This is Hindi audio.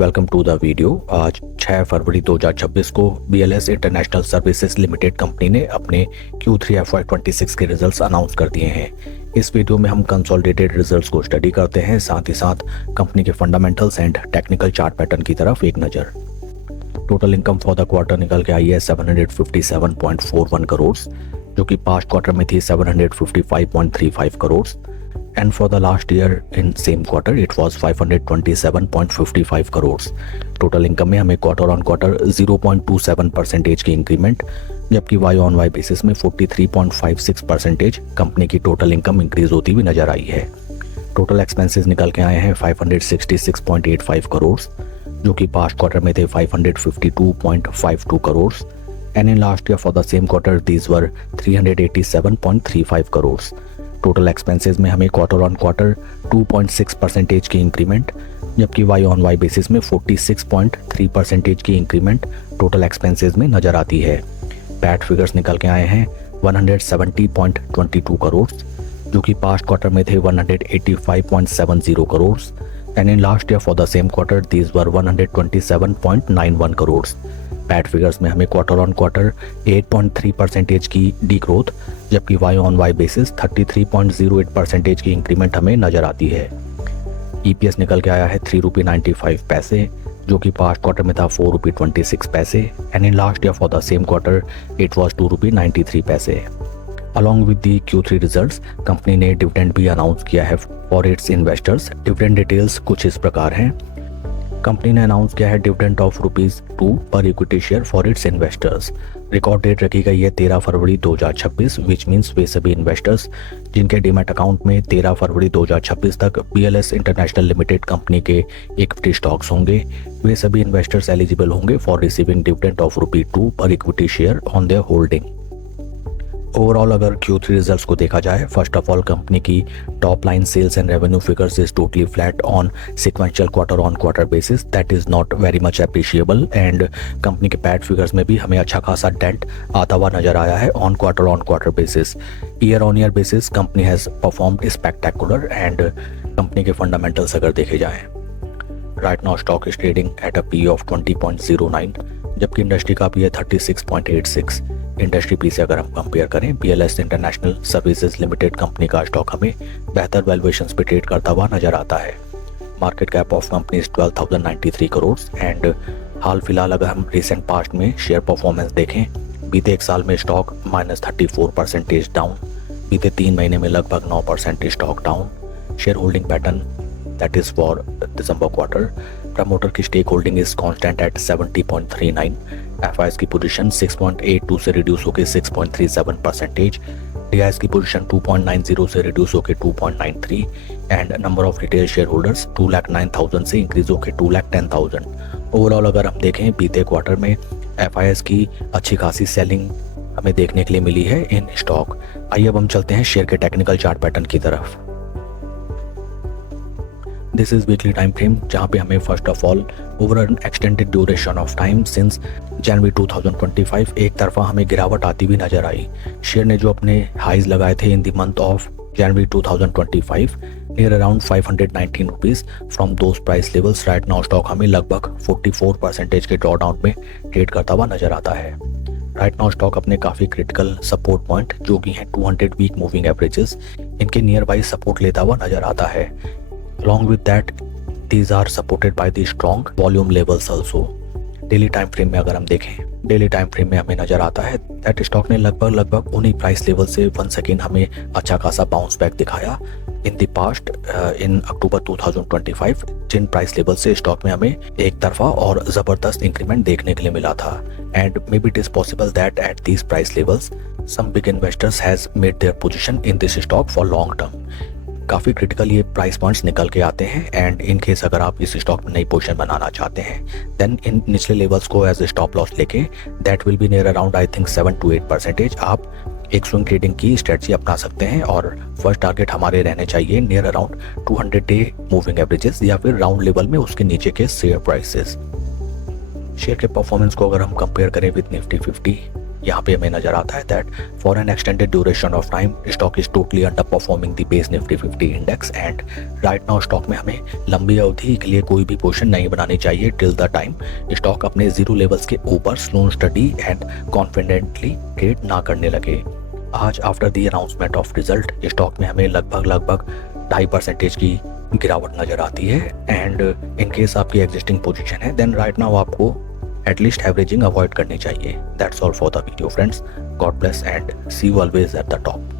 Welcome to the video. आज 6 फरवरी 2026 को BLS international services limited company ने अपने Q3 FY26 के रिजल्ट्स अनाउंस कर दिए हैं। इस वीडियो में हम कंसोलिडेटेड रिजल्ट्स को स्टडी करते हैं, साथ ही साथ कंपनी के fundamentals and technical chart pattern की तरफ एक नज़र। Total income for the quarter निकल के आई है 757.41 करोड़, जो कि पास्ट क्वार्टर में थी 755.35 crore, and for the last year in same quarter it was 527.55 crore. Total income में हमें क्वार्टर ऑन क्वार्टर 0.27% की इंक्रीमेंट, जबकि वाई ऑन वाई बेसिस में 43.56% कंपनी की टोटल इनकम इंक्रीज होती हुई नजर आई है। टोटल एक्सपेंसेस निकल के आए हैं 566.85 करोड़, जो कि पास्ट क्वार्टर में थे 552.52 crore, and in last year for the same quarter these were 387.35 crore. Total expenses में हमें क्वार्टर ऑन क्वार्टर 2.6% की इंक्रीमेंट, जबकि वाई ऑन वाई बेसिस में 46.3% की इंक्रीमेंट टोटल एक्सपेंसेस में नजर आती है। पैट फिगर्स निकल के आए हैं 170.22 करोड़, जो कि पास्ट क्वार्टर में थे 185.70 crore, and in last year for the same quarter these were 127.91 crore. PAT figures में हमें क्वार्टर ऑन क्वार्टर 8.3% की डी ग्रोथ, जबकि वाई ऑन वाई बेसिस 33.08% की इंक्रीमेंट हमें नजर आती है। EPS निकल के आया है 3 रुपये 95 पैसे, जो कि पास्ट क्वार्टर में था 4 रुपये 26 पैसे, and in last year for the same quarter it was 2 रुपये 93 पैसे। Along with the Q3 results company ने डिविडेंड भी अनाउंस किया है for its investors. Dividend details कुछ इस प्रकार हैं। कंपनी ने अनाउंस किया है dividend of ₹2 per equity share for its investors. Record date रखी गई है 13 फरवरी 2026, विच मीन्स वे सभी इन्वेस्टर्स जिनके डीमैट अकाउंट में 13 फरवरी 2026 तक BLS इंटरनेशनल लिमिटेड कंपनी के इक्विटी स्टॉक्स होंगे, वे सभी इन्वेस्टर्स एलिजिबल होंगे for receiving dividend of ₹2 per equity share on their holding. Overall अगर Q3 रिजल्ट्स को देखा जाए, फर्स्ट ऑफ ऑल कंपनी की top line sales and revenue figures is totally flat on sequential quarter on quarter basis, that is not very much appreciable, and company के पैट फिगर्स में भी हमें अच्छा खासा डेंट आता हुआ नजर आया है on quarter basis. Year on year basis company has performed spectacular, and company के फंडामेंटल्स अगर देखे जाएं, right now stock is trading at a PE of 20.09, जबकि इंडस्ट्री का PE 36.86। इंडस्ट्री पी से अगर हम कंपेयर करें, BLS international services limited company का स्टॉक हमें बेहतर वैल्यूएशंस पे ट्रेड करता हुआ नजर आता है। Market cap of company is 12,093 crore, and हाल फिलहाल अगर हम रिसेंट पास्ट में शेयर परफॉर्मेंस देखें, बीते एक साल में स्टॉक -34% डाउन, बीते 3 महीने में लगभग 9% stock down. Share holding pattern that is for December quarter, promoter की stake holding is constant at 70.39, FIS की पोजीशन 6.82 से रिड्यूस होकर 6.37%, DIS की पोजीशन 2.90 से रिड्यूस होकर 2.93, and number of retail share holders 2,09,000 से इंक्रीज होकर 2,10,000। ओवरऑल अगर हम देखें, बीते क्वार्टर में FIS की अच्छी खासी सेलिंग हमें देखने के लिए मिली है इन स्टॉक। आइए अब हम चलते हैं शेयर के टेक्निकल चार्ट पैटर्न की तरफ। This is weekly time frame, जहाँ पे हमें first of all over N extended duration of time since January 2025 एक तरफा हमें गिरावट आती हुई नजर आई। शेयर ने जो अपने हाइज लगाए थे in the month of January 2025 near around 519 rupees from those price levels, right now stock हमें लगभग 44% के ड्रॉ डाउन में ट्रेड करता हुआ नजर आता है। राइट नाउ स्टॉक अपने काफ़ी क्रिटिकल सपोर्ट पॉइंट जो कि हैं 200 वीक मूविंग एवरेजेस, इनके नियर बाई सपोर्ट लेता हुआ नजर आता है। Along with that, these are supported by the strong volume levels also. Daily time frame में अगर हम देखें, डेली टाइम फ्रेम में हमें नजर आता है दैट स्टॉक ने लगभग उन्हीं प्राइस लेवल से वंस अगेन हमें अच्छा खासा बाउंस बैक दिखाया in the past in October 2025, जिन प्राइस लेवल से स्टॉक में हमें एक तरफा और जबरदस्त इंक्रीमेंट देखने के लिए मिला था, and may be it is possible that at these price levels some big investors has made their position in this stock for long term. काफ़ी क्रिटिकल ये प्राइस पॉइंट्स निकल के आते हैं, एंड इन केस अगर आप इस स्टॉक में नई पोजीशन बनाना चाहते हैं, देन इन निचले लेवल्स को एज ए स्टॉप लॉस लेके that will be near around I think 7 to 8% आप एक स्विंग ट्रेडिंग की स्ट्रेटजी अपना सकते हैं, और फर्स्ट टारगेट हमारे रहने चाहिए near around 200 day moving averages या फिर राउंड लेवल में उसके नीचे के शेयर प्राइसेस। शेयर के परफॉर्मेंस को अगर हम कंपेयर करें विद निफ्टी 50, यहाँ पे हमें नज़र आता है that for an extended duration of time stock is totally under performing the base Nifty 50 index and right now stock में हमें लंबी अवधि के लिए कोई भी पोजीशन नहीं बनानी चाहिए टिल द टाइम स्टॉक अपने जीरो लेवल्स के ऊपर slow study and confidently trade ना करने लगे। आज after the announcement of result stock में हमें लगभग 2.5% की गिरावट नज़र आती है एंड इन केस आपकी एग्जिस्टिंग पोजीशन है देन राइट नाउ आपको एटलीस्ट एवरेजिंग अवॉइड करनी चाहिए। That's all for the video friends, God bless and see you always at the top.